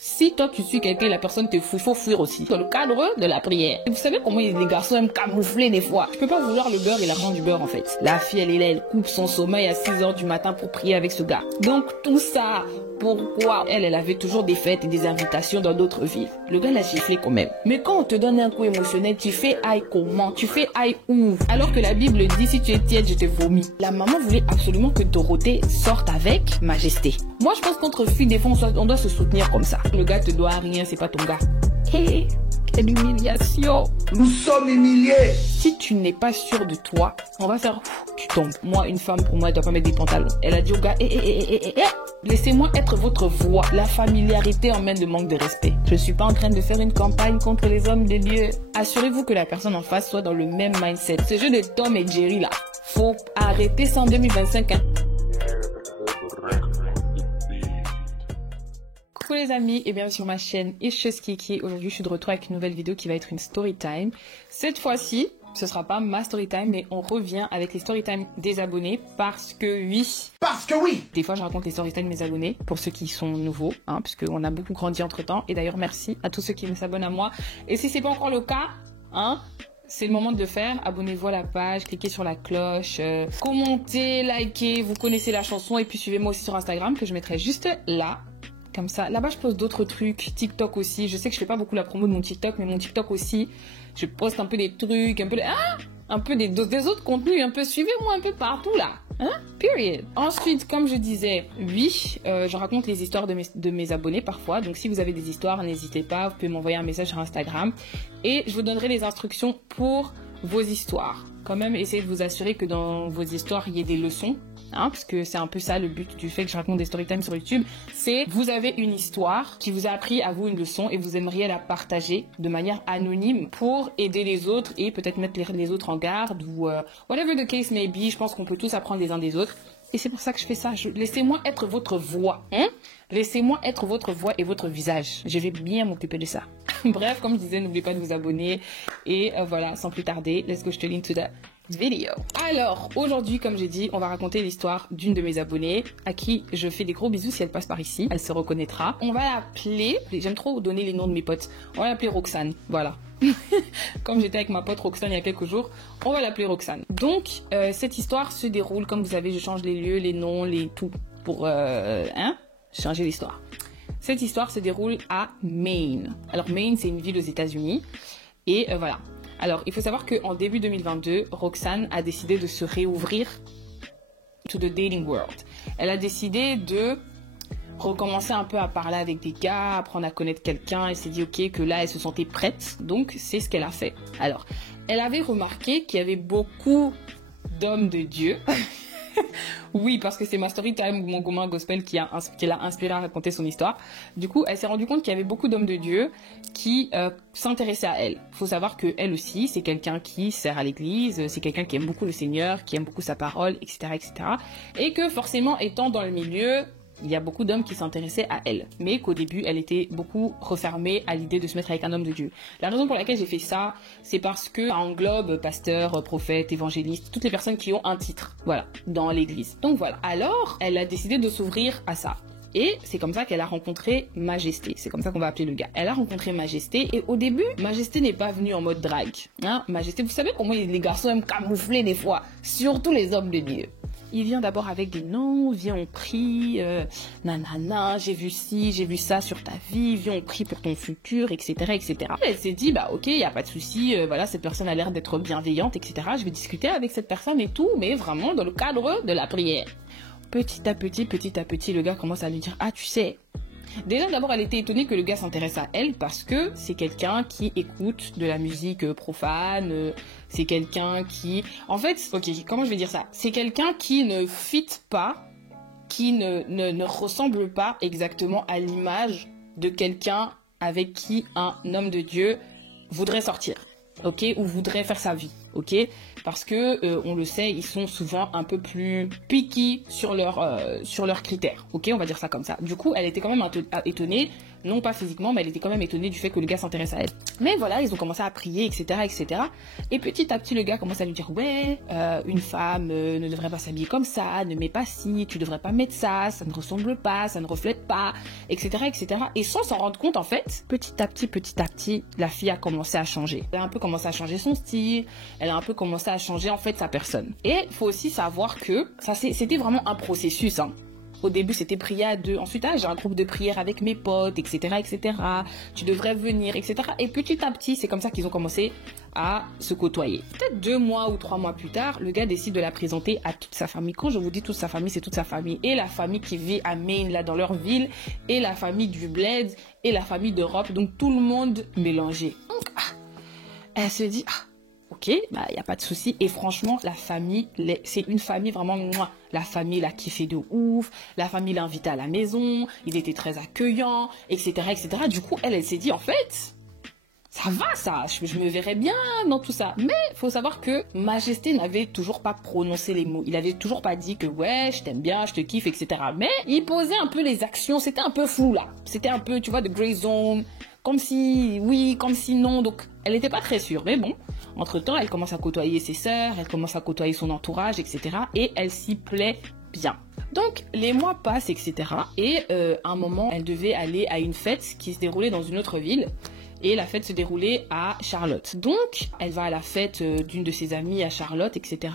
Si toi tu suis quelqu'un et la personne te fuit, il faut fuir aussi. Dans le cadre de la prière. Et vous savez comment les garçons aiment camoufler des fois. Je peux pas vouloir le beurre et l'argent du beurre en fait. La fille elle est là, elle coupe son sommeil à 6 h du matin pour prier avec ce gars. Donc tout ça, pourquoi elle avait toujours des fêtes et des invitations dans d'autres villes. Le gars l'a giflé quand même. Mais quand on te donne un coup émotionnel, tu fais aïe comment? Tu fais aïe où? Alors que la Bible dit si tu es tiède, je te vomis. La maman voulait absolument que Dorothée sorte avec Majesté. Moi je pense qu'entre filles, des fois on doit se soutenir comme ça. Le gars te doit rien, c'est pas ton gars. Hé, quelle humiliation. Nous sommes humiliés. Si tu n'es pas sûr de toi, on va faire, tu tombes. Moi, une femme, pour moi, elle doit pas mettre des pantalons. Elle a dit au gars, laissez-moi être votre voix. La familiarité emmène le manque de respect. Je suis pas en train de faire une campagne contre les hommes de Dieu. Assurez-vous que la personne en face soit dans le même mindset. Ce jeu de Tom et Jerry là, faut arrêter ça en 2025. Hein. Coucou les amis et bienvenue sur ma chaîne Ish Kiki. Aujourd'hui je suis de retour avec une nouvelle vidéo qui va être une story time. Cette fois-ci, ce sera pas ma story time mais on revient avec les story time des abonnés parce que oui. Parce que oui. Des fois je raconte les story time de mes abonnés pour ceux qui sont nouveaux, hein, puisqu'on a beaucoup grandi entre temps. Et d'ailleurs merci à tous ceux qui s'abonnent à moi. Et si c'est pas encore le cas, hein, c'est le moment de le faire. Abonnez-vous à la page, cliquez sur la cloche, commentez, likez, vous connaissez la chanson et puis suivez-moi aussi sur Instagram que je mettrai juste là. Comme ça. Là-bas, je poste d'autres trucs. TikTok aussi. Je sais que je fais pas beaucoup la promo de mon TikTok, mais mon TikTok aussi, je poste un peu des trucs, un peu des autres contenus. Un peu, suivez-moi un peu partout là. Hein? Period. Ensuite, comme je disais, oui, je raconte les histoires de mes abonnés parfois. Donc, si vous avez des histoires, n'hésitez pas. Vous pouvez m'envoyer un message sur Instagram et je vous donnerai les instructions pour vos histoires. Quand même, essayez de vous assurer que dans vos histoires, il y ait des leçons. Hein, parce que c'est un peu ça le but du fait que je raconte des storytime sur YouTube, c'est vous avez une histoire qui vous a appris à vous une leçon et vous aimeriez la partager de manière anonyme pour aider les autres et peut-être mettre les autres en garde ou whatever the case may be. Je pense qu'on peut tous apprendre les uns des autres et c'est pour ça que je fais ça. Laissez-moi être votre voix, hein? Laissez-moi être votre voix et votre visage. Je vais bien m'occuper de ça. Bref, comme je disais, n'oubliez pas de vous abonner et voilà, sans plus tarder, let's go straight into the video. Alors, aujourd'hui, comme j'ai dit, on va raconter l'histoire d'une de mes abonnées à qui je fais des gros bisous si elle passe par ici. Elle se reconnaîtra. On va l'appeler, j'aime trop donner les noms de mes potes. On va l'appeler Roxane, voilà. Comme j'étais avec ma pote Roxane il y a quelques jours, on va l'appeler Roxane. Donc, cette histoire se déroule, comme vous savez, je change les lieux, les noms, les tout pour changer l'histoire. Cette histoire se déroule à Maine. Alors, Maine, c'est une ville aux États-Unis. Et voilà. Alors, il faut savoir qu'en début 2022, Roxane a décidé de se réouvrir to the dating world. Elle a décidé de recommencer un peu à parler avec des gars, apprendre à connaître quelqu'un. Elle s'est dit, ok, que là, elle se sentait prête. Donc, c'est ce qu'elle a fait. Alors, elle avait remarqué qu'il y avait beaucoup d'hommes de Dieu. Oui, parce que c'est ma story time ou mon commun gospel qui l'a inspiré à raconter son histoire. Du coup, elle s'est rendue compte qu'il y avait beaucoup d'hommes de Dieu qui s'intéressaient à elle. Il faut savoir qu'elle aussi, c'est quelqu'un qui sert à l'église, c'est quelqu'un qui aime beaucoup le Seigneur, qui aime beaucoup sa parole, etc., etc. Et que forcément, étant dans le milieu, il y a beaucoup d'hommes qui s'intéressaient à elle. Mais qu'au début, elle était beaucoup refermée à l'idée de se mettre avec un homme de Dieu. La raison pour laquelle j'ai fait ça, c'est parce que ça englobe pasteur, prophète, évangéliste, toutes les personnes qui ont un titre, voilà, dans l'église. Donc voilà. Alors, elle a décidé de s'ouvrir à ça. Et c'est comme ça qu'elle a rencontré Majesté. C'est comme ça qu'on va appeler le gars. Elle a rencontré Majesté et au début, Majesté n'est pas venue en mode drague. Hein? Majesté, vous savez comment les garçons aiment camoufler des fois, surtout les hommes de Dieu. Il vient d'abord avec des noms, viens on prie, nanana, j'ai vu ci, j'ai vu ça sur ta vie, viens on prie pour ton futur, etc., etc. Elle s'est dit, bah ok, y a pas de souci, voilà, cette personne a l'air d'être bienveillante, etc. Je vais discuter avec cette personne et tout, mais vraiment dans le cadre de la prière. Petit à petit, le gars commence à lui dire, ah tu sais. Déjà d'abord elle était étonnée que le gars s'intéresse à elle parce que c'est quelqu'un qui écoute de la musique profane, c'est quelqu'un qui... En fait, ok, comment je vais dire ça? C'est quelqu'un qui ne fit pas, qui ne ressemble pas exactement à l'image de quelqu'un avec qui un homme de Dieu voudrait sortir. Ok, ou voudrait faire sa vie, ok, parce que on le sait, ils sont souvent un peu plus picky sur leurs critères, ok, on va dire ça comme ça. Du coup, elle était quand même étonnée non pas physiquement, mais elle était quand même étonnée du fait que le gars s'intéresse à elle. Mais voilà, ils ont commencé à prier, etc., etc. Et petit à petit, le gars commence à lui dire, ouais, une femme ne devrait pas s'habiller comme ça, ne mets pas ci, tu devrais pas mettre ça, ça ne ressemble pas, ça ne reflète pas, etc., etc. Et sans s'en rendre compte, en fait, petit à petit, la fille a commencé à changer. Elle a un peu commencé à changer son style, elle a un peu commencé à changer, en fait, sa personne. Et il faut aussi savoir que ça, c'était vraiment un processus, hein. Au début, c'était prier à deux. Ensuite, j'ai un groupe de prière avec mes potes, etc., etc. Tu devrais venir, etc. Et petit à petit, c'est comme ça qu'ils ont commencé à se côtoyer. Peut-être 2 mois ou 3 mois plus tard, le gars décide de la présenter à toute sa famille. Quand je vous dis toute sa famille, c'est toute sa famille. Et la famille qui vit à Maine, là, dans leur ville, et la famille du Bled, et la famille d'Europe. Donc, tout le monde mélangé. Donc, elle se dit, ok, bah, y a pas de souci. Et franchement, la famille, c'est une famille vraiment, moi, la famille l'a kiffé de ouf, la famille l'a invité à la maison, ils étaient très accueillants, etc., etc. Du coup, elle s'est dit, en fait, ça va, ça, je me verrais bien dans tout ça. Mais faut savoir que Majesté n'avait toujours pas prononcé les mots. Il avait toujours pas dit que, ouais, je t'aime bien, je te kiffe, etc. Mais il posait un peu les actions, c'était un peu flou, là. C'était un peu, tu vois, de gray zone, comme si oui, comme si non. Donc, elle n'était pas très sûre, mais bon. Entre-temps, elle commence à côtoyer ses sœurs, elle commence à côtoyer son entourage, etc. Et elle s'y plaît bien. Donc, les mois passent, etc. Et à un moment, elle devait aller à une fête qui se déroulait dans une autre ville. Et la fête se déroulait à Charlotte. Donc, elle va à la fête d'une de ses amies à Charlotte, etc.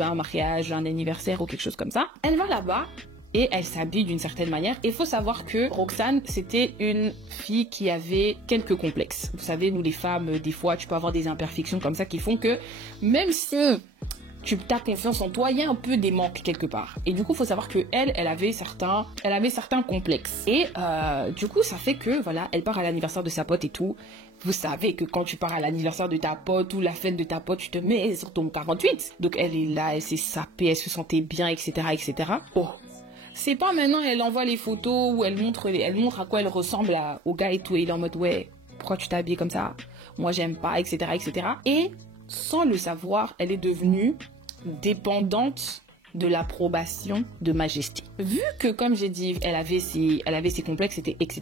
Un mariage, un anniversaire ou quelque chose comme ça. Elle va là-bas. Et elle s'habille d'une certaine manière. Et il faut savoir que Roxane, c'était une fille qui avait quelques complexes. Vous savez, nous les femmes, des fois, tu peux avoir des imperfections comme ça qui font que même si tu as confiance en toi, il y a un peu des manques quelque part. Et du coup, il faut savoir que elle avait certains complexes. Et du coup, ça fait que, voilà, elle part à l'anniversaire de sa pote et tout. Vous savez que quand tu pars à l'anniversaire de ta pote ou la fête de ta pote, tu te mets sur ton 48. Donc, elle est là, elle s'est sapée, elle se sentait bien, etc., etc. Oh. C'est pas maintenant elle envoie les photos où elle montre à quoi elle ressemble au gars et tout, et il est en mode ouais, pourquoi tu t'es habillée comme ça, moi j'aime pas, etc., etc. Et sans le savoir, elle est devenue dépendante de l'approbation de Majesté. Vu que, comme j'ai dit, elle avait ses complexes, etc.,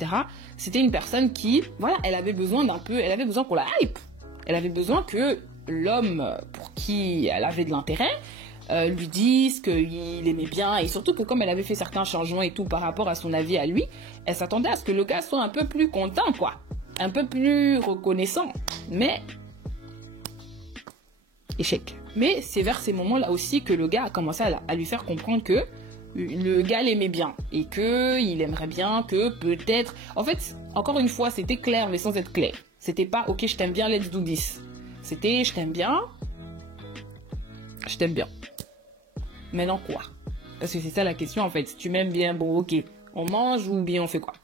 c'était une personne qui, voilà, elle avait besoin qu'on la hype. Elle avait besoin que l'homme pour qui elle avait de l'intérêt lui dise qu'il aimait bien, et surtout que comme elle avait fait certains changements et tout par rapport à son avis à lui, elle s'attendait à ce que le gars soit un peu plus content, quoi, un peu plus reconnaissant. Mais échec. Mais c'est vers ces moments-là aussi que le gars a commencé à lui faire comprendre que le gars l'aimait bien et que il aimerait bien que peut-être, en fait, encore une fois, c'était clair mais sans être clair. C'était pas ok, je t'aime bien, let's do this. C'était je t'aime bien. Maintenant quoi? Parce que c'est ça la question en fait. Si tu m'aimes bien, bon ok, on mange ou bien on fait quoi?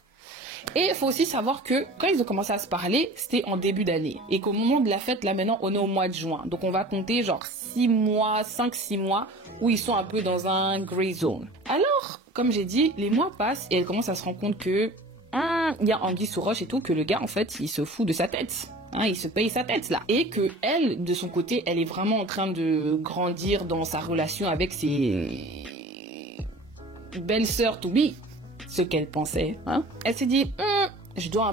Et il faut aussi savoir que quand ils ont commencé à se parler, c'était en début d'année. Et qu'au moment de la fête, là maintenant, on est au mois de juin. Donc on va compter genre 6 mois, 5-6 mois, où ils sont un peu dans un gray zone. Alors, comme j'ai dit, les mois passent et elle commence à se rendre compte que il y a anguille sous roche et tout, que le gars en fait, il se fout de sa tête. Il se paye sa tête là. Et que elle, de son côté, elle est vraiment en train de grandir dans sa relation avec ses belles-sœurs to be. Ce qu'elle pensait. Elle s'est dit, je dois un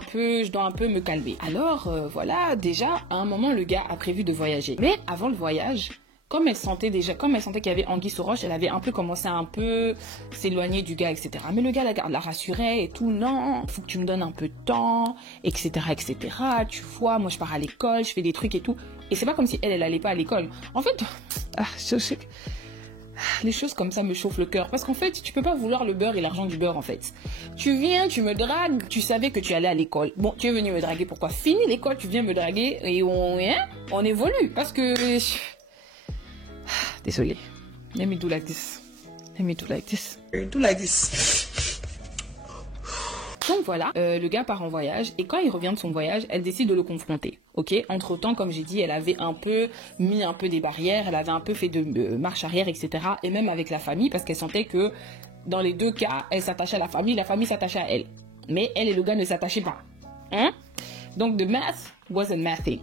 peu me calmer. Alors, voilà, déjà, à un moment, le gars a prévu de voyager. Mais avant le voyage, comme elle sentait qu'il y avait anguille sous roche, elle avait un peu commencé à s'éloigner du gars, etc. Mais le gars la rassurait et tout. Non, faut que tu me donnes un peu de temps, etc., etc. Tu vois, moi je pars à l'école, je fais des trucs et tout. Et c'est pas comme si elle allait pas à l'école. En fait, les choses comme ça me chauffent le cœur. Parce qu'en fait, tu peux pas vouloir le beurre et l'argent du beurre, en fait. Tu viens, tu me dragues, tu savais que tu allais à l'école. Bon, tu es venu me draguer, pourquoi? Fini l'école, tu viens me draguer et on évolue. Parce que... Désolée. Let me do like this. Donc voilà, le gars part en voyage et quand il revient de son voyage, elle décide de le confronter. Ok. Entre temps, comme j'ai dit, elle avait mis des barrières, elle avait un peu fait de marche arrière, etc. Et même avec la famille, parce qu'elle sentait que dans les deux cas, elle s'attachait à la famille s'attachait à elle. Mais elle et le gars ne s'attachaient pas. Donc the math wasn't mathing.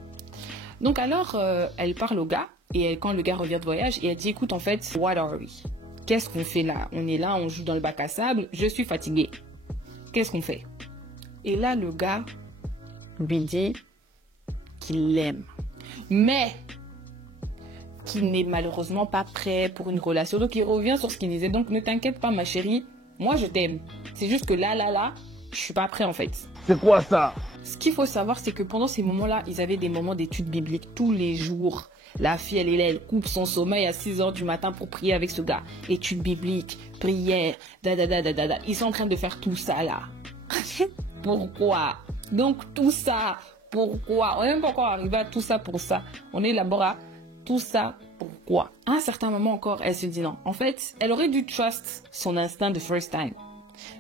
Donc alors, elle parle au gars et quand le gars revient de voyage et elle dit, écoute, en fait, what are we? Qu'est-ce qu'on fait là? On est là, on joue dans le bac à sable, je suis fatiguée. Qu'est-ce qu'on fait? Et là, le gars lui dit qu'il l'aime. Mais qu'il n'est malheureusement pas prêt pour une relation. Donc, il revient sur ce qu'il disait. Donc, ne t'inquiète pas, ma chérie. Moi, je t'aime. C'est juste que là, je suis pas prêt, en fait. C'est quoi ça? Ce qu'il faut savoir, c'est que pendant ces moments-là, ils avaient des moments d'études bibliques tous les jours. La fille, elle est là, elle coupe son sommeil à 6 h du matin pour prier avec ce gars. Études bibliques, prière, Ils sont en train de faire tout ça, là. Pourquoi? Donc, tout ça, pourquoi? On n'est même pas encore arrivé à tout ça pour ça. On est là-bas, tout ça, pourquoi? À un certain moment encore, elle se dit non. En fait, elle aurait dû trust son instinct de first time.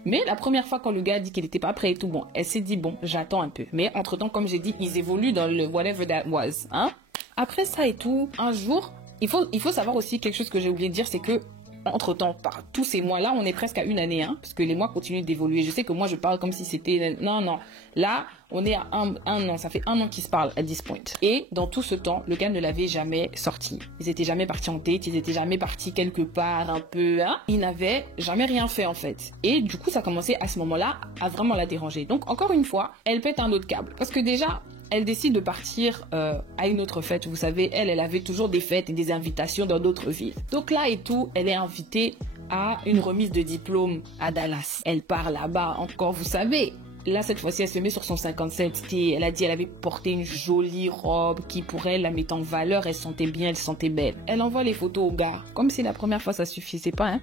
Mais la première fois quand le gars a dit qu'il n'était pas prêt et tout, bon, elle s'est dit bon, j'attends un peu. Mais entre-temps, comme j'ai dit, ils évoluent dans le whatever that was. Hein? Après ça et tout, un jour, il faut savoir aussi quelque chose que j'ai oublié de dire, c'est que entre-temps, par tous ces mois-là, on est presque à une année, hein, parce que les mois continuent d'évoluer. Je sais que moi, je parle comme si c'était... Non. Là, on est à un an. Ça fait 1 an qu'ils se parlent à this point. Et dans tout ce temps, le gars ne l'avait jamais sorti. Ils n'étaient jamais partis en date, ils n'étaient jamais partis quelque part un peu... Hein. Ils n'avaient jamais rien fait, en fait. Et du coup, ça a commencé à ce moment-là à vraiment la déranger. Donc, encore une fois, elle pète un autre câble. Parce que déjà... Elle décide de partir à une autre fête. Vous savez, elle avait toujours des fêtes et des invitations dans d'autres villes. Donc là et tout, elle est invitée à une remise de diplôme à Dallas. Elle part là-bas encore, vous savez. Là, cette fois-ci, elle se met sur son 57. Elle a dit qu'elle avait porté une jolie robe qui, pour elle, la met en valeur. Elle se sentait bien, elle se sentait belle. Elle envoie les photos au gars. Comme si la première fois, ça suffisait pas, hein.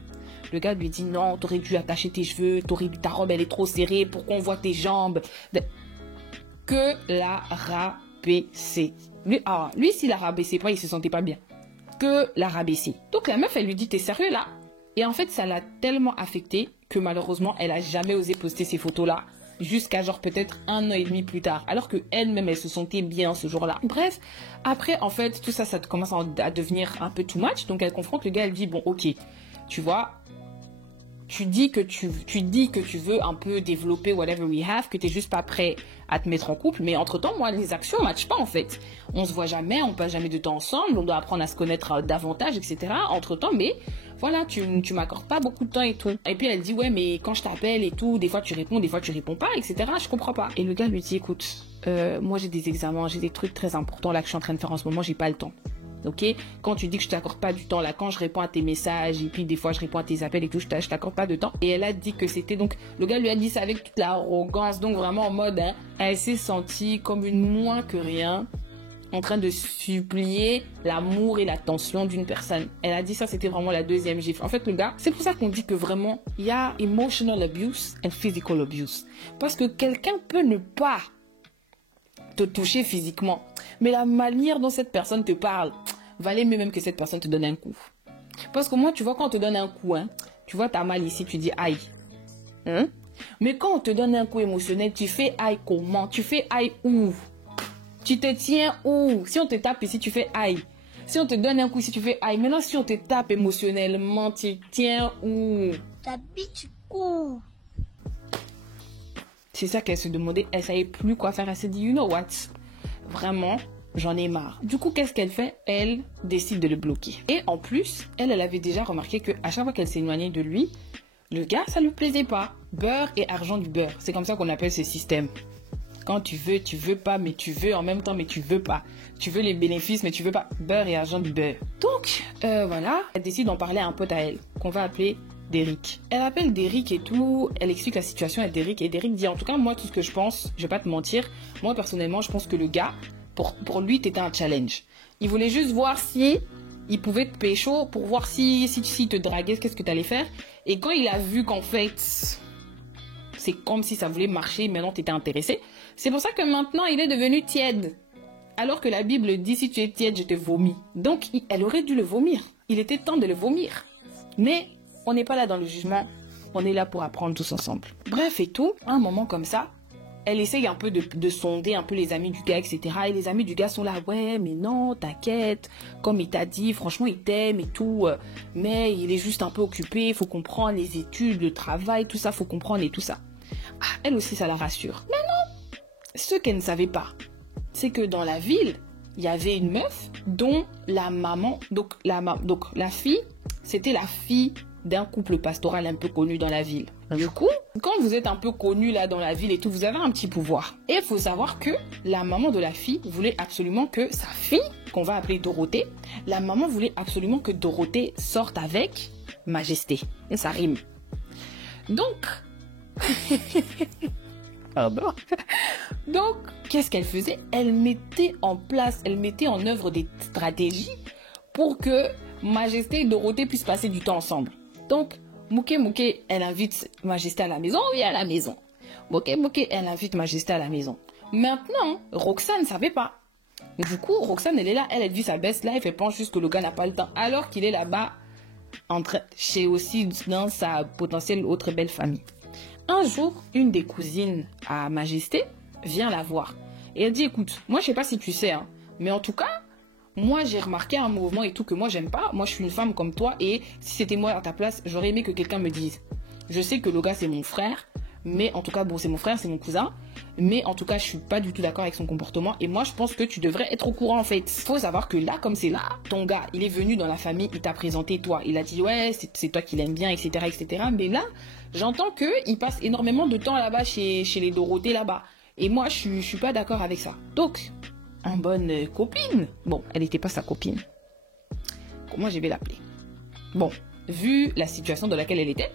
Le gars lui dit non, t'aurais dû attacher tes cheveux. Ta robe, elle est trop serrée. Pourquoi on voit tes jambes? Que la rabaisser. Lui, s'il la rabaissait pas, il se sentait pas bien. Que la rabaisser. Donc la meuf, elle lui dit, t'es sérieux là? Et en fait, ça l'a tellement affectée que malheureusement, elle a jamais osé poster ces photos-là. Jusqu'à genre peut-être 1 an et demi plus tard. Alors que elle-même, elle se sentait bien ce jour-là. Bref, après, en fait, tout ça, ça commence à devenir un peu too much. Donc elle confronte le gars, elle dit, bon, ok, tu vois... Tu dis que tu veux un peu développer whatever we have, que t'es juste pas prêt à te mettre en couple, mais entre-temps, moi, les actions matchent pas, en fait. On se voit jamais, on passe jamais de temps ensemble, on doit apprendre à se connaître davantage, etc. Entre-temps, mais voilà, tu m'accordes pas beaucoup de temps et tout. Et puis elle dit, ouais, mais quand je t'appelle et tout, des fois tu réponds pas, etc. Je comprends pas. Et le gars lui dit, écoute, moi j'ai des examens, j'ai des trucs très importants là que je suis en train de faire en ce moment, j'ai pas le temps. Ok, quand tu dis que je t'accorde pas du temps là, quand je réponds à tes messages et puis des fois je réponds à tes appels et tout, je t'accorde pas de temps. Et elle a dit que c'était donc, le gars lui a dit ça avec toute l'arrogance, donc vraiment en mode, hein, elle s'est sentie comme une moins que rien, en train de supplier l'amour et l'attention d'une personne. Elle a dit ça, c'était vraiment la deuxième gifle. En fait, le gars, c'est pour ça qu'on dit que vraiment, il y a emotional abuse and physical abuse. Parce que quelqu'un peut ne pas te toucher physiquement, mais la manière dont cette personne te parle valait mieux même que cette personne te donne un coup. Parce que moi, tu vois, quand on te donne un coup, hein, tu vois, t'as mal ici, tu dis aïe. Hein? Mais quand on te donne un coup émotionnel, tu fais aïe comment? Tu fais aïe où? Tu te tiens où? Si on te tape ici, tu fais aïe. Si on te donne un coup ici, tu fais aïe. Maintenant, si on te tape émotionnellement, tu tiens où? Ta bite court. C'est ça qu'elle se demandait. Elle savait plus quoi faire. Elle s'est dit, you know what? Vraiment, j'en ai marre. Du coup, qu'est-ce qu'elle fait? Elle décide de le bloquer. Et en plus, elle avait déjà remarqué qu'à chaque fois qu'elle s'éloignait de lui, le gars, ça lui plaisait pas. Beurre et argent du beurre. C'est comme ça qu'on appelle ce système. Quand tu veux pas, mais tu veux en même temps, mais tu veux pas. Tu veux les bénéfices, mais tu veux pas. Beurre et argent du beurre. Donc, voilà, elle décide d'en parler à un pote à elle, qu'on va appeler Derrick. Elle appelle Derrick et tout, elle explique la situation à Derrick, et Derrick dit, en tout cas, moi, tout ce que je pense, je vais pas te mentir, moi, personnellement, je pense que le gars, pour lui, t'étais un challenge. Il voulait juste voir si il pouvait te pécho, pour voir si te draguait, qu'est-ce que t'allais faire. Et quand il a vu qu'en fait, c'est comme si ça voulait marcher, maintenant t'étais intéressé, c'est pour ça que maintenant, il est devenu tiède. Alors que la Bible dit, si tu es tiède, je te vomis. Donc, elle aurait dû le vomir. Il était temps de le vomir. Mais on n'est pas là dans le jugement, on est là pour apprendre tous ensemble. Bref et tout, à un moment comme ça, elle essaye un peu de sonder un peu les amis du gars, etc. Et les amis du gars sont là, ouais, mais non, t'inquiète, comme il t'a dit, franchement, il t'aime et tout, mais il est juste un peu occupé, il faut comprendre les études, le travail, tout ça, faut comprendre et tout ça. Ah, elle aussi, ça la rassure. Mais non, ce qu'elle ne savait pas, c'est que dans la ville, il y avait une meuf dont la maman, donc la fille, c'était la fille d'un couple pastoral un peu connu dans la ville. Du coup, quand vous êtes un peu connu là dans la ville et tout, vous avez un petit pouvoir. Et il faut savoir que la maman de la fille voulait absolument que sa fille, qu'on va appeler Dorothée, la maman voulait absolument que Dorothée sorte avec Majesté. Et ça rime. Donc, pardon. Donc, qu'est-ce qu'elle faisait? Elle mettait en place, elle mettait en œuvre des stratégies pour que Majesté et Dorothée puissent passer du temps ensemble. Donc, Mouké, elle invite Majesté à la maison, oui, à la maison. Mouké, elle invite Majesté à la maison. Maintenant, Roxane ne savait pas. Du coup, Roxane, elle est là, elle vit sa best life, elle pense juste que le gars n'a pas le temps, alors qu'il est là-bas, chez aussi dans sa potentielle autre belle famille. Un jour, une des cousines à Majesté vient la voir. Et elle dit, écoute, moi je sais pas si tu sais, hein, mais en tout cas, moi j'ai remarqué un mouvement et tout que moi j'aime pas. Moi je suis une femme comme toi et si c'était moi à ta place, j'aurais aimé que quelqu'un me dise. Je sais que le gars c'est mon frère, mais en tout cas, bon c'est mon frère, c'est mon cousin, mais en tout cas je suis pas du tout d'accord avec son comportement et moi je pense que tu devrais être au courant en fait. Faut savoir que là, comme c'est là, ton gars, il est venu dans la famille, il t'a présenté toi, il a dit ouais c'est toi qui l'aime bien, etc. Mais là, j'entends qu'il passe énormément de temps là-bas chez les Dorothée là-bas. Et moi je suis pas d'accord avec ça. Donc, en bonne copine. Bon, elle n'était pas sa copine. Comment je vais l'appeler? Bon, vu la situation dans laquelle elle était,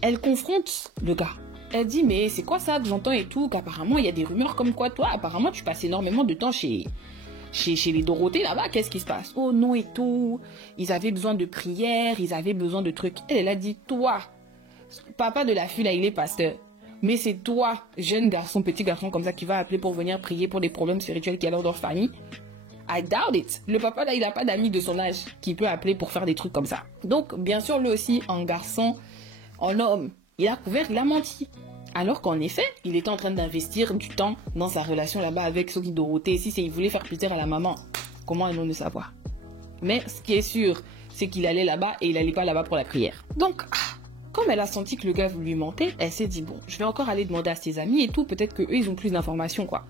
elle confronte le gars. Elle dit, mais c'est quoi ça que j'entends et tout, qu'apparemment il y a des rumeurs comme quoi toi, apparemment tu passes énormément de temps chez les Dorothée là-bas, qu'est-ce qui se passe? Oh non et tout, ils avaient besoin de prières, ils avaient besoin de trucs. Elle a dit, toi, papa de la fille là, il est pasteur. Mais c'est toi, jeune garçon, petit garçon comme ça, qui va appeler pour venir prier pour des problèmes spirituels qu'il y a dans leur famille. I doubt it. Le papa là, il n'a pas d'amis de son âge qui peut appeler pour faire des trucs comme ça. Donc, bien sûr, lui aussi, en garçon, en homme, il a couvert, il a menti. Alors qu'en effet, il était en train d'investir du temps dans sa relation là-bas avec Sophie Dorothée. Si il voulait faire plaisir à la maman, comment ils vont le savoir? Mais ce qui est sûr, c'est qu'il allait là-bas et il n'allait pas là-bas pour la prière. Donc, comme elle a senti que le gars lui mentait, elle s'est dit, bon, je vais encore aller demander à ses amis et tout, peut-être qu'eux, ils ont plus d'informations, quoi.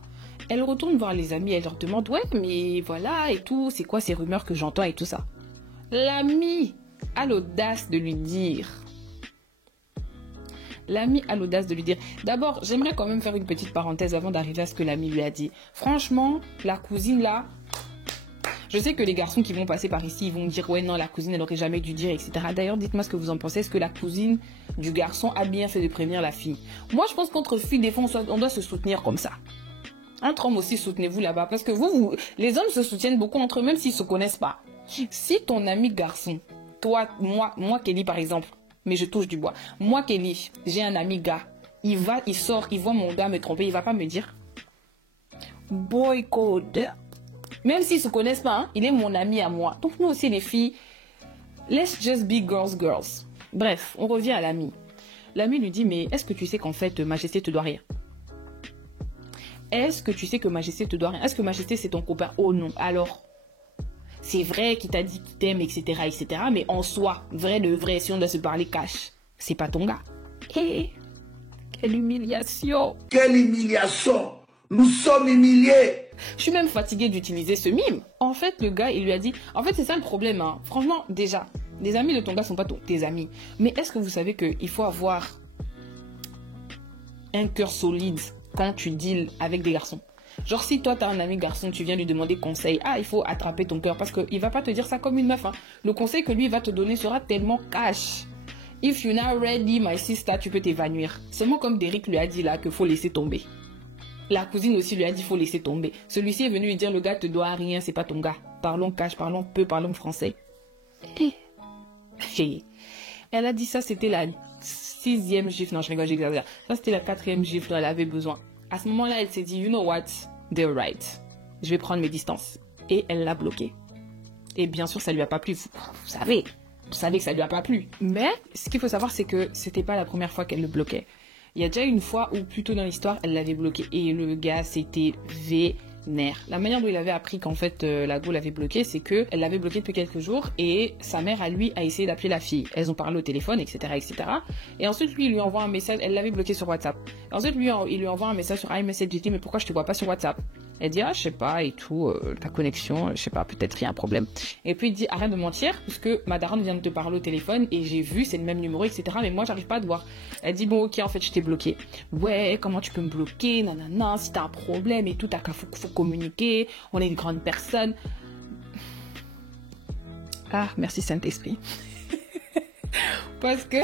Elle retourne voir les amis, elle leur demande, ouais, mais voilà, et tout, c'est quoi ces rumeurs que j'entends et tout ça. L'ami a l'audace de lui dire. D'abord, j'aimerais quand même faire une petite parenthèse avant d'arriver à ce que l'ami lui a dit. Franchement, la cousine là, je sais que les garçons qui vont passer par ici, ils vont dire, ouais, non, la cousine, elle aurait jamais dû dire, etc. D'ailleurs, dites-moi ce que vous en pensez. Est-ce que la cousine du garçon a bien fait de prévenir la fille? Moi, je pense qu'entre filles, des fois, on doit se soutenir comme ça. Entre hommes aussi, soutenez-vous là-bas. Parce que les hommes se soutiennent beaucoup entre eux, même s'ils se connaissent pas. Si ton ami garçon, toi, moi, Kelly, par exemple, mais je touche du bois. Moi, Kelly, j'ai un ami gars. Il sort, il voit mon gars me tromper, il va pas me dire, boy code. Même s'ils se connaissent pas, hein, il est mon ami à moi. Donc nous aussi les filles, let's just be girls. Bref, on revient à l'ami. L'ami lui dit, mais est-ce que tu sais qu'en fait Majesté te doit rien? Est-ce que tu sais que Majesté te doit rien? Est-ce que Majesté c'est ton copain? Oh non, alors c'est vrai qu'il t'a dit qu'il t'aime, etc. Mais en soi, vrai de vrai, si on doit se parler cash, c'est pas ton gars. Hé, quelle humiliation! Quelle humiliation! Nous sommes humiliés! Je suis même fatiguée d'utiliser ce mime. En fait, le gars, il lui a dit... En fait, c'est ça le problème. Hein. Franchement, déjà, les amis de ton gars sont pas tes amis. Mais est-ce que vous savez qu'il faut avoir un cœur solide quand tu deals avec des garçons? Genre, si toi, t'as un ami garçon, tu viens lui demander conseil. Ah, il faut attraper ton cœur parce qu'il va pas te dire ça comme une meuf. Hein. Le conseil que lui va te donner sera tellement cash. If you're not ready, my sister, tu peux t'évanouir. Seulement comme Derek lui a dit là qu'il faut laisser tomber. La cousine aussi lui a dit qu'il faut laisser tomber. Celui-ci est venu lui dire, le gars te doit rien, c'est pas ton gars. Parlons cash, parlons peu, parlons français. Elle a dit ça, c'était la 6e gifle. Non, je rigole, j'exagère. Ça, c'était la 4e gifle dont elle avait besoin. À ce moment-là, elle s'est dit, you know what, they're right. Je vais prendre mes distances. Et elle l'a bloqué. Et bien sûr, ça lui a pas plu. Vous savez que ça lui a pas plu. Mais ce qu'il faut savoir, c'est que c'était pas la première fois qu'elle le bloquait. Il y a déjà une fois où, plus tôt dans l'histoire, elle l'avait bloqué. Et le gars s'était nerfs. La manière dont il avait appris qu'en fait la go l'avait bloqué, c'est que elle l'avait bloqué depuis quelques jours et sa mère à lui a essayé d'appeler la fille. Elles ont parlé au téléphone, etc., etc. Et ensuite lui, il lui envoie un message. Elle l'avait bloqué sur WhatsApp. Et ensuite lui, il lui envoie un message sur iMessage. Il dit mais pourquoi je te vois pas sur WhatsApp? Elle dit ah je sais pas et tout, ta connexion, je sais pas, peut-être il y a un problème. Et puis il dit arrête de mentir puisque ma daronne vient de te parler au téléphone et j'ai vu c'est le même numéro, etc. Mais moi j'arrive pas à te voir. Elle dit bon ok en fait je t'ai bloqué. Ouais comment tu peux me bloquer, nanana, si t'as un problème et tout, faut communiquer, on est une grande personne. Ah merci Saint-Esprit. Parce que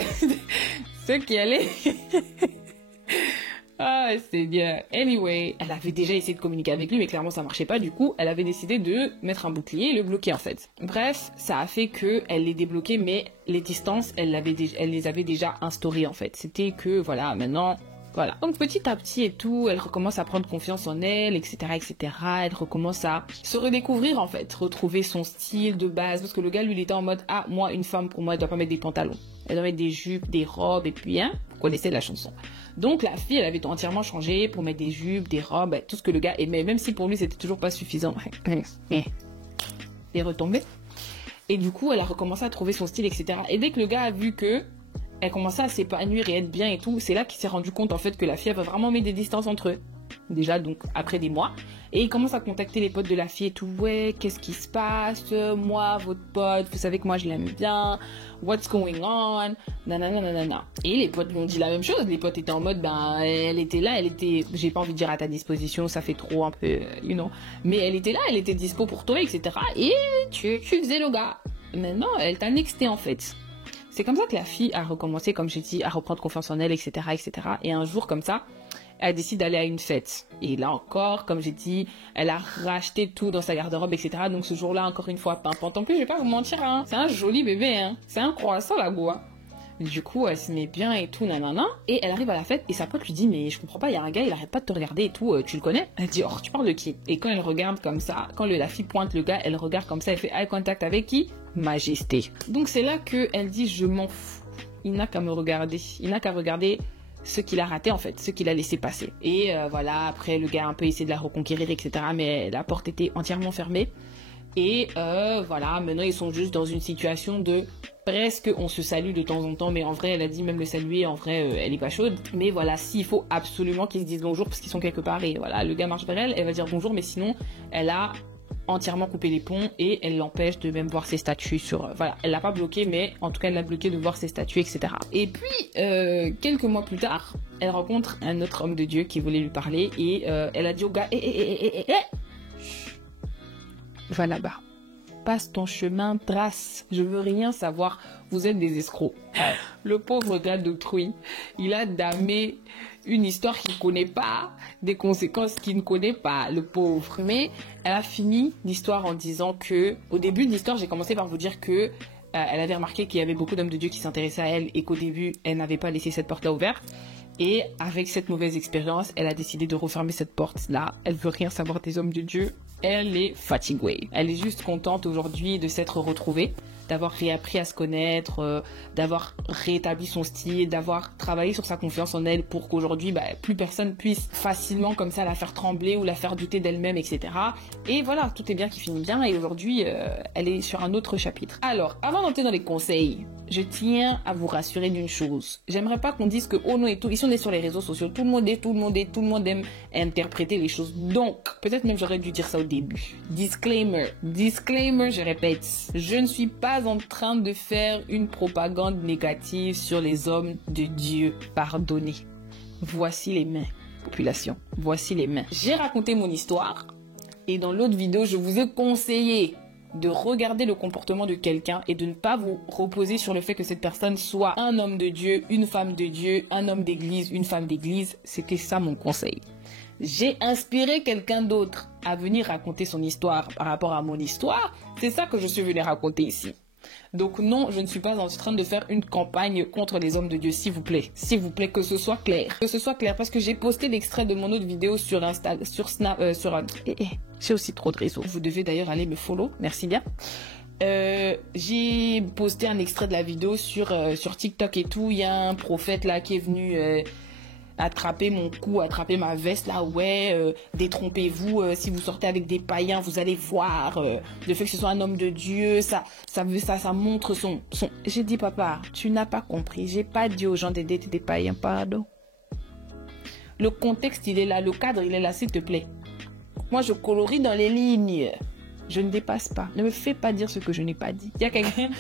ceux qui allaient ah, c'est bien. Anyway, elle avait déjà essayé de communiquer avec lui, mais clairement ça marchait pas. Du coup, elle avait décidé de mettre un bouclier et le bloquer en fait. Bref, ça a fait que elle les débloquait, mais les distances, elle les avait déjà instaurées en fait. C'était que voilà, maintenant, voilà. Donc petit à petit et tout, elle recommence à prendre confiance en elle, etc., etc. Elle recommence à se redécouvrir en fait, retrouver son style de base, parce que le gars lui il était en mode ah moi une femme pour moi elle doit pas mettre des pantalons, elle doit mettre des jupes, des robes et puis hein, vous connaissez la chanson. Donc la fille, elle avait entièrement changé pour mettre des jupes, des robes, tout ce que le gars aimait, même si pour lui c'était toujours pas suffisant. Et retombé. Et du coup, elle a recommencé à trouver son style, etc. Et dès que le gars a vu que elle commençait à s'épanouir et être bien et tout, c'est là qu'il s'est rendu compte en fait que la fille avait vraiment mis des distances entre eux. Déjà donc après des mois. Et il commence à contacter les potes de la fille et tout. Ouais, qu'est-ce qui se passe? Moi, votre pote, vous savez que moi je l'aime bien. What's going on? Nanana, nanana. Et les potes lui ont dit la même chose. Les potes étaient en mode, ben, elle était là, j'ai pas envie de dire à ta disposition, ça fait trop un peu, you know. Mais elle était là, elle était dispo pour toi, etc. Et tu faisais le gars. Maintenant, elle t'a nexté en fait. C'est comme ça que la fille a recommencé, comme j'ai dit, à reprendre confiance en elle, etc., etc. Et un jour comme ça, elle décide d'aller à une fête. Et là encore, comme j'ai dit, elle a racheté tout dans sa garde-robe, etc. Donc ce jour-là, encore une fois, pimpante. En plus, je vais pas vous mentir, hein, c'est un joli bébé, hein. C'est un croissant, la go. Du coup, elle se met bien et tout, nanana. Et elle arrive à la fête et sa pote lui dit mais je comprends pas, il y a un gars, il arrête pas de te regarder et tout, tu le connais? Elle dit oh, tu parles de qui? Et quand elle regarde comme ça, quand la fille pointe le gars, elle regarde comme ça, elle fait eye contact avec qui? Majesté. Donc c'est là que elle dit je m'en fous. Il n'a qu'à me regarder. Il n'a qu'à regarder ce qu'il a raté en fait, ce qu'il a laissé passer. Et voilà, après le gars a un peu essayé de la reconquérir, etc. Mais la porte était entièrement fermée. Et voilà, maintenant ils sont juste dans une situation de presque on se salue de temps en temps, mais en vrai elle a dit même le saluer, en vrai elle est pas chaude. Mais voilà, s'il faut absolument qu'ils se disent bonjour parce qu'ils sont quelque part et voilà, le gars marche vers elle, elle va dire bonjour, mais sinon elle a entièrement coupé les ponts et elle l'empêche de même voir ses statuts sur... voilà, elle l'a pas bloqué, mais en tout cas elle l'a bloqué de voir ses statuts, etc. Et puis, quelques mois plus tard, elle rencontre un autre homme de Dieu qui voulait lui parler et elle a dit au gars, va là-bas. Passe ton chemin, trace. Je veux rien savoir. Vous êtes des escrocs. Le pauvre gars d'autrui, il a damé une histoire qu'il connaît pas, des conséquences qu'il ne connaît pas, le pauvre. Mais elle a fini l'histoire en disant que, au début de l'histoire, j'ai commencé par vous dire que elle avait remarqué qu'il y avait beaucoup d'hommes de Dieu qui s'intéressaient à elle et qu'au début, elle n'avait pas laissé cette porte-là ouverte. Et avec cette mauvaise expérience, elle a décidé de refermer cette porte-là. Elle veut rien savoir des hommes de Dieu. Elle est fatiguée. Elle est juste contente aujourd'hui de s'être retrouvée, d'avoir réappris à se connaître, d'avoir rétabli son style, d'avoir travaillé sur sa confiance en elle pour qu'aujourd'hui, plus personne puisse facilement comme ça la faire trembler ou la faire douter d'elle-même, etc. Et voilà, tout est bien qui finit bien et aujourd'hui, elle est sur un autre chapitre. Alors, avant d'entrer dans les conseils, je tiens à vous rassurer d'une chose. J'aimerais pas qu'on dise que oh non et tout, ils sont sur les réseaux sociaux, tout le monde aime interpréter les choses. Donc, peut-être même j'aurais dû dire ça au début. Disclaimer, je répète, je ne suis pas en train de faire une propagande négative sur les hommes de Dieu. Pardonnez. Voici les mains, population. Voici les mains. J'ai raconté mon histoire et dans l'autre vidéo, je vous ai conseillé de regarder le comportement de quelqu'un et de ne pas vous reposer sur le fait que cette personne soit un homme de Dieu, une femme de Dieu, un homme d'église, une femme d'église. C'était ça mon conseil. J'ai inspiré quelqu'un d'autre à venir raconter son histoire par rapport à mon histoire. C'est ça que je suis venue raconter ici. Donc non, je ne suis pas en train de faire une campagne contre les hommes de Dieu, s'il vous plaît. S'il vous plaît, que ce soit clair. Que ce soit clair, parce que j'ai posté l'extrait de mon autre vidéo sur Insta, sur Snap, j'ai aussi trop de réseaux. Vous devez d'ailleurs aller me follow, merci bien. J'ai posté un extrait de la vidéo sur TikTok et tout. Il y a un prophète là qui est venu... attraper mon cou, attraper ma veste, là, ouais, détrompez-vous, si vous sortez avec des païens, vous allez voir, le fait que ce soit un homme de Dieu, ça montre son... J'ai dit, papa, tu n'as pas compris, j'ai pas dit aux gens d'aider des païens, pardon. Le contexte, il est là, le cadre, il est là, s'il te plaît. Moi, je colorie dans les lignes. Je ne dépasse pas. Ne me fais pas dire ce que je n'ai pas dit. Il y a quelqu'un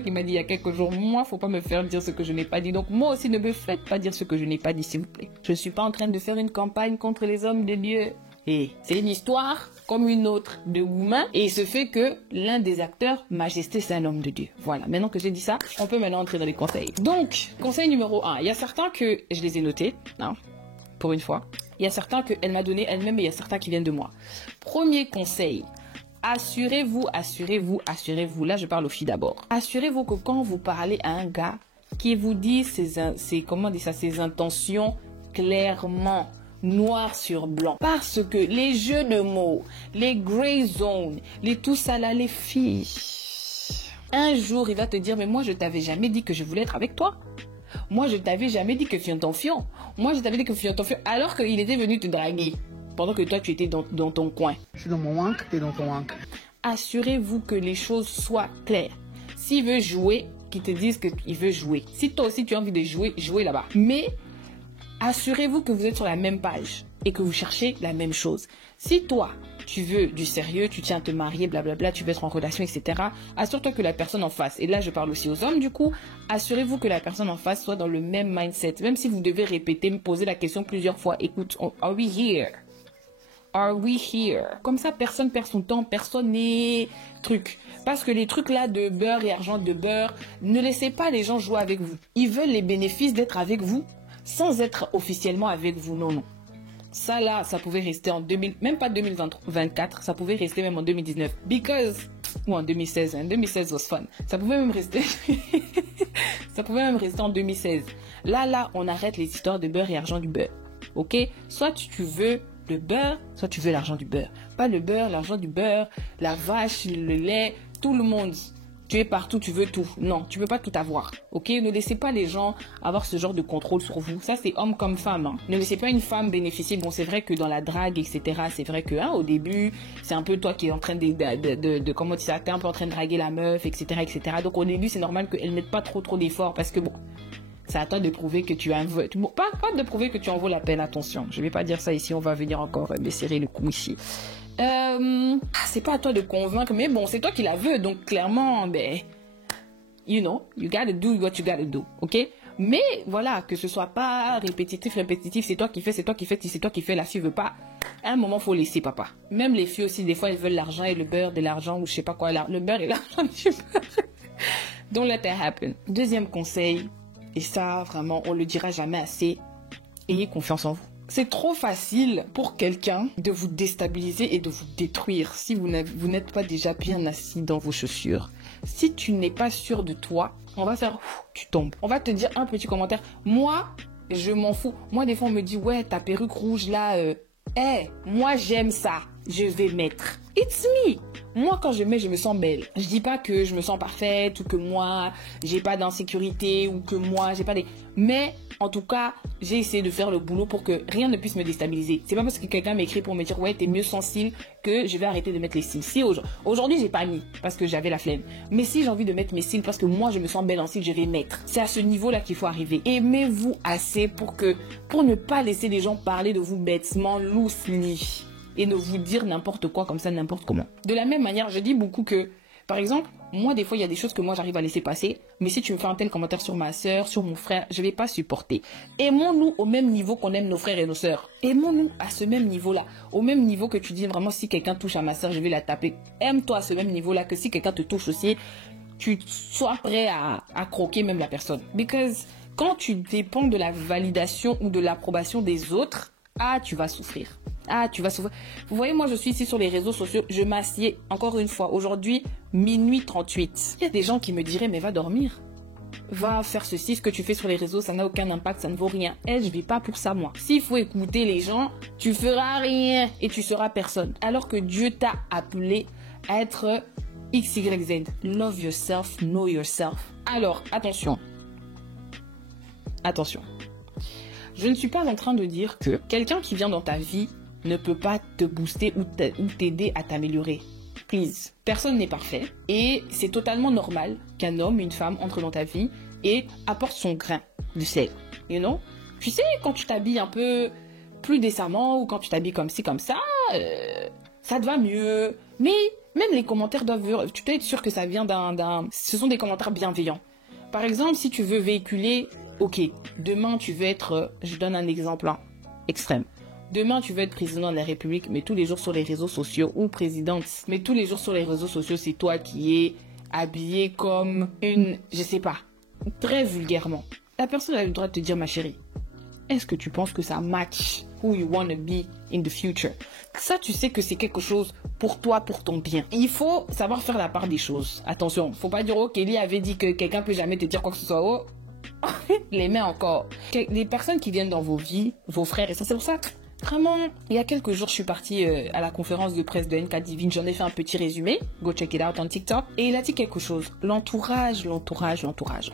qui m'a dit il y a quelques jours, moi, faut pas me faire dire ce que je n'ai pas dit. Donc, moi aussi, ne me faites pas dire ce que je n'ai pas dit, s'il vous plaît. Je ne suis pas en train de faire une campagne contre les hommes de Dieu. Et c'est une histoire comme une autre de Woman. Et il se fait que l'un des acteurs, Majesté, c'est un homme de Dieu. Voilà. Maintenant que j'ai dit ça, on peut maintenant entrer dans les conseils. Donc, conseil numéro 1. Il y a certains que je les ai notés, hein, pour une fois. Il y a certains qu'elle m'a donné elle-même et il y a certains qui viennent de moi. Premier conseil. Assurez-vous, là je parle aux filles d'abord. Assurez-vous que quand vous parlez à un gars qui vous dit ses intentions clairement, noir sur blanc. Parce que les jeux de mots, les gray zones, les tout ça là, les filles, un jour il va te dire mais moi je t'avais jamais dit que je voulais être avec toi. Moi je t'avais jamais dit que fion ton fion. Moi je t'avais dit que fion ton fion alors qu'il était venu te draguer. Pendant que toi, tu étais dans ton coin. Je suis dans mon wank, t'es dans ton wank. Assurez-vous que les choses soient claires. S'il veut jouer, qu'il te dise qu'il veut jouer. Si toi aussi, tu as envie de jouer, jouez là-bas. Mais assurez-vous que vous êtes sur la même page et que vous cherchez la même chose. Si toi, tu veux du sérieux, tu tiens à te marier, blablabla, tu veux être en relation, etc. Assure-toi que la personne en face, et là je parle aussi aux hommes du coup, assurez-vous que la personne en face soit dans le même mindset. Même si vous devez répéter, me poser la question plusieurs fois. Écoute, are we here? Are we here? Comme ça, personne perd son temps, personne n'est truc. Parce que les trucs là de beurre et argent de beurre, ne laissez pas les gens jouer avec vous. Ils veulent les bénéfices d'être avec vous sans être officiellement avec vous. Non, non. Ça là, ça pouvait rester en 2000, même pas 2024, ça pouvait rester même en 2019. Ou en 2016, hein. 2016 was fun. Ça pouvait même rester, ça pouvait même rester en 2016. Là, on arrête les histoires de beurre et argent du beurre. Ok? Soit tu veux le beurre, soit tu veux l'argent du beurre. Pas le beurre, l'argent du beurre, la vache, le lait, tout le monde. Tu es partout, tu veux tout. Non, tu peux pas tout avoir. Ok? Ne laissez pas les gens avoir ce genre de contrôle sur vous. Ça, c'est homme comme femme. Hein. Ne laissez pas une femme bénéficier. Bon, c'est vrai que dans la drague, etc., c'est vrai que au début, c'est un peu toi qui es en train de comment tu sais, t'es un peu en train de draguer la meuf, etc., etc. Donc au début, c'est normal qu'elle mette pas trop d'efforts parce que bon, c'est à toi de prouver que tu en veux. Pas de prouver que tu en vaux la peine, attention. Je vais pas dire ça ici, on va venir encore me serrer le cou ici. C'est pas à toi de convaincre, mais bon, c'est toi qui la veux, donc clairement, ben, you know, you gotta do what you gotta do, ok? Mais voilà, que ce soit pas répétitif, c'est toi qui fais, si c'est toi qui fais, la fille veut pas. À un moment, faut laisser, papa. Même les filles aussi, des fois, elles veulent l'argent et le beurre de l'argent, ou je sais pas quoi, le beurre et l'argent du beurre. Don't let that happen. Deuxième conseil, et ça, vraiment, on le dira jamais assez, ayez confiance en vous. C'est trop facile pour quelqu'un de vous déstabiliser et de vous détruire si vous n'êtes pas déjà bien assis dans vos chaussures. Si tu n'es pas sûr de toi, on va faire, tu tombes. On va te dire un petit commentaire. Moi, je m'en fous. Moi, des fois, on me dit, ouais, ta perruque rouge là, moi, j'aime ça. Je vais mettre. It's me. Moi, quand je mets, je me sens belle. Je dis pas que je me sens parfaite ou que moi, j'ai pas d'insécurité ou que moi, j'ai pas des... Mais, en tout cas, j'ai essayé de faire le boulot pour que rien ne puisse me déstabiliser. C'est pas parce que quelqu'un m'écrit pour me dire, ouais, t'es mieux sans cils que je vais arrêter de mettre les cils. Si aujourd'hui, j'ai pas mis parce que j'avais la flemme. Mais si j'ai envie de mettre mes cils parce que moi, je me sens belle en cils, je vais mettre. C'est à ce niveau-là qu'il faut arriver. Aimez-vous assez pour ne pas laisser les gens parler de vous bêtement, loosely. Et de vous dire n'importe quoi comme ça, n'importe comment. De la même manière, je dis beaucoup que, par exemple, moi, des fois, il y a des choses que moi, j'arrive à laisser passer. Mais si tu me fais un tel commentaire sur ma soeur, sur mon frère, je vais pas supporter. Aimons-nous au même niveau qu'on aime nos frères et nos sœurs. Aimons-nous à ce même niveau-là. Au même niveau que tu dis vraiment, si quelqu'un touche à ma soeur, je vais la taper. Aime-toi à ce même niveau-là que si quelqu'un te touche aussi, tu sois prêt à croquer même la personne. Because quand tu dépends de la validation ou de l'approbation des autres, tu vas souffrir. Tu vas souffrir. Vous voyez, moi, je suis ici sur les réseaux sociaux. Je m'assieds, encore une fois, aujourd'hui, minuit 38. Il y a des gens qui me diraient, mais va dormir. Va faire ceci, ce que tu fais sur les réseaux, ça n'a aucun impact, ça ne vaut rien. Je vis pas pour ça, moi. S'il faut écouter les gens, tu feras rien et tu seras personne. Alors que Dieu t'a appelé à être XYZ. Love yourself, know yourself. Alors, attention. Attention. Je ne suis pas en train de dire que quelqu'un qui vient dans ta vie ne peut pas te booster ou t'aider à t'améliorer. Please. Personne n'est parfait. Et c'est totalement normal qu'un homme, une femme entre dans ta vie et apporte son grain de sel. You know? Tu sais, quand tu t'habilles un peu plus décemment ou quand tu t'habilles comme ci, comme ça, ça te va mieux. Mais même les commentaires doivent... Tu dois être sûr que ça vient Ce sont des commentaires bienveillants. Par exemple, si tu veux véhiculer... Ok, demain tu veux être... Je donne un exemple extrême. Demain, tu veux être président de la République, mais tous les jours sur les réseaux sociaux, ou présidente, mais tous les jours sur les réseaux sociaux, c'est toi qui es habillée comme une, je sais pas, très vulgairement. La personne a le droit de te dire, ma chérie, est-ce que tu penses que ça match who you want to be in the future? Ça, tu sais que c'est quelque chose pour toi, pour ton bien. Il faut savoir faire la part des choses. Attention, faut pas dire, oh, Kelly avait dit que quelqu'un peut jamais te dire quoi que ce soit. Oh, les mains encore. Les personnes qui viennent dans vos vies, vos frères, et ça, c'est pour ça. Vraiment, il y a quelques jours, je suis partie à la conférence de presse de NK Divine. J'en ai fait un petit résumé. Go check it out on TikTok. Et il a dit quelque chose. L'entourage.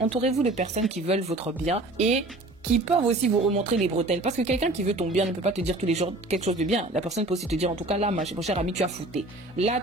Entourez-vous de personnes qui veulent votre bien et qui peuvent aussi vous remontrer les bretelles. Parce que quelqu'un qui veut ton bien ne peut pas te dire tous les jours quelque chose de bien. La personne peut aussi te dire, en tout cas, là, mon cher ami, tu as fouté. Là,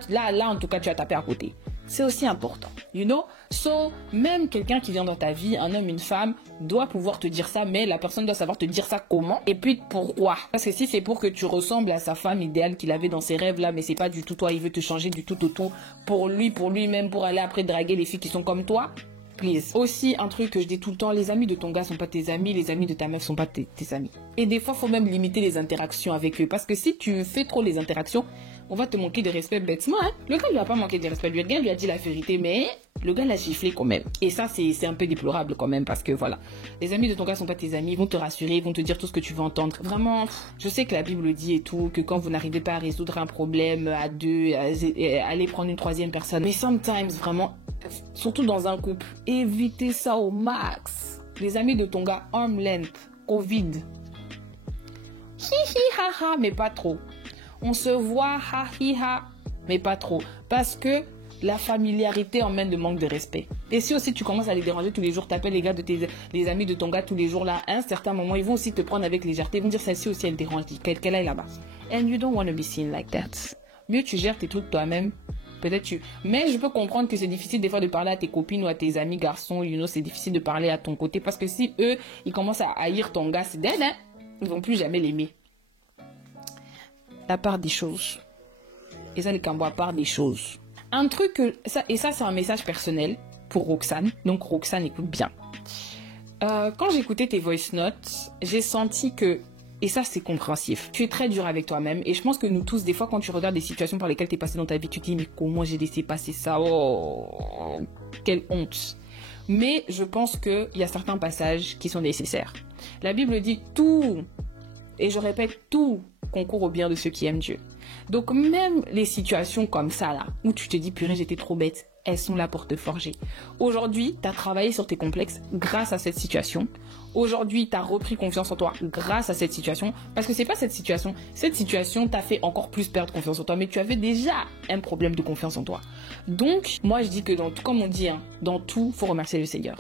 en tout cas, tu as tapé à côté. C'est aussi important. You know? So, même quelqu'un qui vient dans ta vie, un homme, une femme, doit pouvoir te dire ça, mais la personne doit savoir te dire ça comment et puis pourquoi. Parce que si c'est pour que tu ressembles à sa femme idéale qu'il avait dans ses rêves là, mais c'est pas du tout toi, il veut te changer du tout au tout pour lui-même, pour aller après draguer les filles qui sont comme toi. Please. Aussi, un truc que je dis tout le temps, les amis de ton gars sont pas tes amis, les amis de ta meuf sont pas tes amis. Et des fois, faut même limiter les interactions avec eux. Parce que si tu fais trop les interactions, on va te manquer de respect bêtement. Hein? Le gars lui a pas manqué de respect, le gars lui a dit la vérité, mais le gars l'a giflé quand même. Et ça, c'est un peu déplorable quand même, parce que voilà. Les amis de ton gars sont pas tes amis, ils vont te rassurer, ils vont te dire tout ce que tu veux entendre. Vraiment, je sais que la Bible dit et tout, que quand vous n'arrivez pas à résoudre un problème à deux, allez prendre une troisième personne. Mais sometimes, vraiment, surtout dans un couple, évitez ça au max. Les amis de ton gars, arm length, Covid. Hi hi ha ha, mais pas trop. On se voit, ha hi ha, mais pas trop. Parce que la familiarité emmène le manque de respect. Et si aussi tu commences à les déranger tous les jours, t'appelles les gars de les amis de ton gars tous les jours là, à un certain moment, ils vont aussi te prendre avec légèreté. Ils vont dire celle-ci aussi elle dérange, qu'elle aille là-bas. And you don't want to be seen like that. Mieux tu gères tes trucs toi-même. Mais je peux comprendre que c'est difficile des fois de parler à tes copines ou à tes amis garçons, you know, c'est difficile de parler à ton côté parce que si eux, ils commencent à haïr ton gars, c'est dead, hein? Ils vont plus jamais l'aimer. La part des choses. Et ça, les cambo à part des choses. Un truc ça c'est un message personnel pour Roxane. Donc Roxane, écoute bien. Quand j'écoutais tes voice notes, j'ai senti que, et ça c'est compréhensif, tu es très dur avec toi-même. Et je pense que nous tous, des fois quand tu regardes des situations par lesquelles tu es passé dans ta vie, tu te dis mais comment j'ai laissé passer ça? Oh, quelle honte. Mais je pense qu'il y a certains passages qui sont nécessaires. La Bible dit tout, et je répète tout, concourt au bien de ceux qui aiment Dieu. Donc même les situations comme ça là, où tu te dis purée j'étais trop bête, elles sont là pour te forger. Aujourd'hui, tu as travaillé sur tes complexes grâce à cette situation. Aujourd'hui, tu as repris confiance en toi grâce à cette situation. Parce que c'est pas cette situation t'a fait encore plus perdre confiance en toi. Mais tu avais déjà un problème de confiance en toi. Donc, moi je dis que comme on dit, hein, dans tout, faut remercier le Seigneur.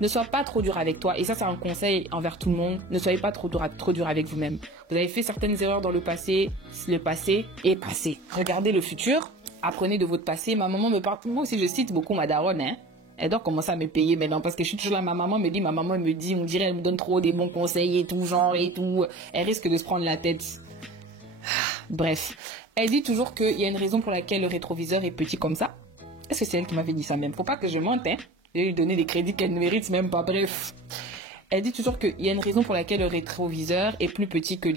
Ne sois pas trop dur avec toi. Et ça, c'est un conseil envers tout le monde. Ne soyez pas trop dur avec vous-même. Vous avez fait certaines erreurs dans le passé. Le passé est passé. Regardez le futur. Apprenez de votre passé. Ma maman me parle. Moi aussi, je cite beaucoup ma daronne. Hein. Elle doit commencer à me payer maintenant parce que je suis toujours là. Ma maman me dit, on dirait, elle me donne trop des bons conseils et tout, genre et tout. Elle risque de se prendre la tête. Bref. Elle dit toujours qu'il y a une raison pour laquelle le rétroviseur est petit comme ça. Est-ce que c'est elle qui m'avait dit ça même? Faut pas que je mente, hein. Je vais lui donner des crédits qu'elle ne mérite même pas. Bref. Elle dit toujours qu'il y a une raison pour laquelle le rétroviseur est plus petit que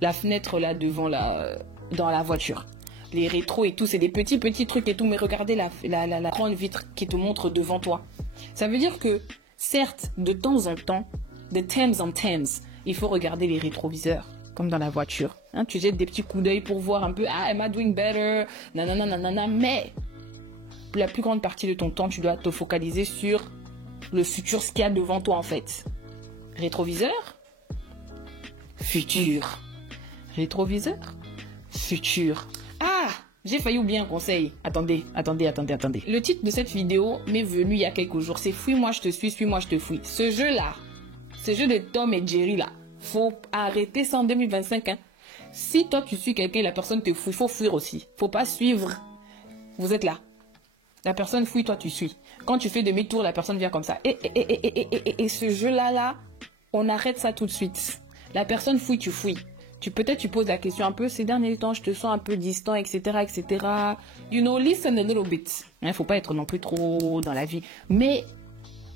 la fenêtre là devant dans la voiture. Les rétros et tout, c'est des petits trucs et tout, mais regardez la grande vitre qui te montre devant toi. Ça veut dire que, certes, de temps en temps, de temps en temps, il faut regarder les rétroviseurs, comme dans la voiture. Hein, tu jettes des petits coups d'œil pour voir un peu, am I doing better? Nanana, mais la plus grande partie de ton temps, tu dois te focaliser sur le futur, ce qu'il y a devant toi en fait. Rétroviseur, futur. Rétroviseur, futur. Ah, j'ai failli oublier un conseil. Attendez. Le titre de cette vidéo m'est venu il y a quelques jours. C'est Fuis-moi, je te suis, suis-moi, je te fuis. Ce jeu-là, Ce jeu de Tom et Jerry là, faut arrêter ça en 2025. Hein. Si toi tu suis quelqu'un et la personne te fouille, il faut fuir aussi. Faut pas suivre. Vous êtes là. La personne fouille, toi tu suis. Quand tu fais demi-tour, la personne vient comme ça. Et ce jeu-là, on arrête ça tout de suite. La personne fouille, tu fouilles. Peut-être tu poses la question un peu, ces derniers temps, je te sens un peu distant, etc., etc. You know, listen a little bit. Faut pas être non plus trop dans la vie. Mais,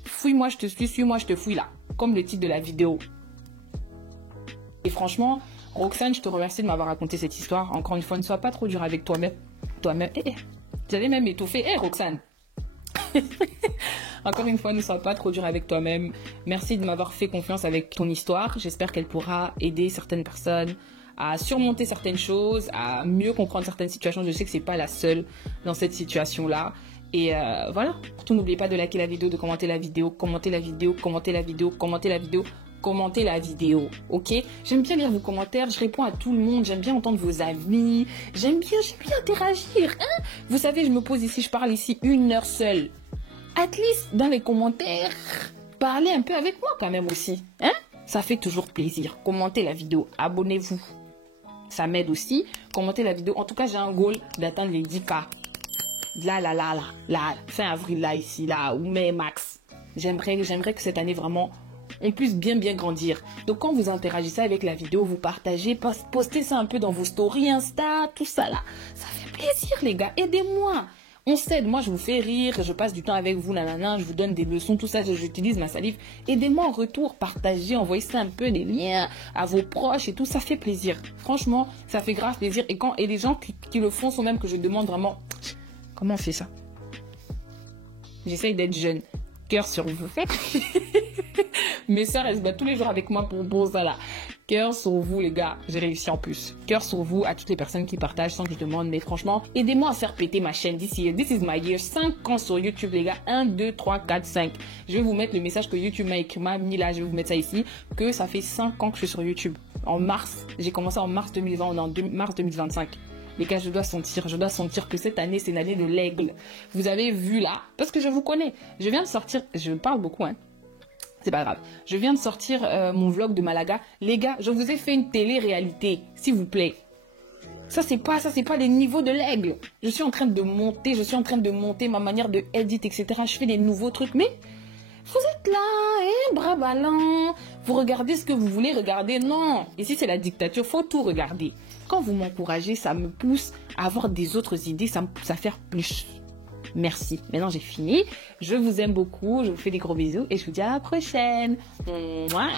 fouille-moi, je te suis, moi, je te fouille là. Comme le titre de la vidéo. Et franchement, Roxane, je te remercie de m'avoir raconté cette histoire. Encore une fois, ne sois pas trop dur avec toi-même. J'allais même étouffer. Roxane. Encore une fois, ne sois pas trop dur avec toi-même. Merci de m'avoir fait confiance avec ton histoire. J'espère qu'elle pourra aider certaines personnes à surmonter certaines choses, à mieux comprendre certaines situations. Je sais que c'est pas la seule dans cette situation-là. Et voilà. Surtout, n'oubliez pas de liker la vidéo, de commenter la vidéo, commenter la vidéo, commenter la vidéo, commenter la vidéo. Commentez la vidéo, ok? J'aime bien lire vos commentaires, je réponds à tout le monde, j'aime bien entendre vos avis, j'aime bien interagir, hein? Vous savez, je me pose ici, je parle ici 1 heure seule. At least, dans les commentaires, parlez un peu avec moi quand même aussi, hein? Ça fait toujours plaisir. Commentez la vidéo, abonnez-vous. Ça m'aide aussi. Commentez la vidéo. En tout cas, j'ai un goal d'atteindre les 10K. Là, fin avril, là, ici, là, ou mai max. J'aimerais que cette année, vraiment, on puisse bien grandir. Donc quand vous interagissez avec la vidéo, vous partagez, postez ça un peu dans vos stories Insta, tout ça là. Ça fait plaisir les gars, aidez-moi. On s'aide, moi je vous fais rire, je passe du temps avec vous, nanana, je vous donne des leçons, tout ça, j'utilise ma salive. Aidez-moi en retour, partagez, envoyez ça un peu, des liens à vos proches et tout, ça fait plaisir. Franchement, ça fait grave plaisir. Et les gens qui le font sont même que je demande vraiment, comment on fait ça? J'essaye d'être jeune. Cœur sur vous. Mes soeurs, elles se battent tous les jours avec moi pour ça là. Cœur sur vous les gars, j'ai réussi en plus. Cœur sur vous à toutes les personnes qui partagent sans que je demande. Mais franchement, aidez-moi à faire péter ma chaîne d'ici. This is my year. 5 ans sur YouTube les gars. 1, 2, 3, 4, 5. Je vais vous mettre le message que YouTube m'a mis là. Je vais vous mettre ça ici. Que ça fait 5 ans que je suis sur YouTube. En mars. J'ai commencé en mars 2020. On est en mars 2025. Les gars, je dois sentir que cette année, c'est une année de l'aigle. Vous avez vu là, parce que je vous connais. Je viens de sortir, je parle beaucoup, hein. C'est pas grave. Je viens de sortir mon vlog de Malaga. Les gars, je vous ai fait une télé-réalité, s'il vous plaît. Ça, c'est pas les niveaux de l'aigle. Je suis en train de monter ma manière de edit, etc. Je fais des nouveaux trucs, mais vous êtes là, bras ballants. Vous regardez ce que vous voulez regarder. Non, ici, c'est la dictature, faut tout regarder. Quand vous m'encouragez, ça me pousse à avoir des autres idées, ça me pousse à faire plus. Merci. Maintenant, j'ai fini. Je vous aime beaucoup. Je vous fais des gros bisous et je vous dis à la prochaine. Mouah.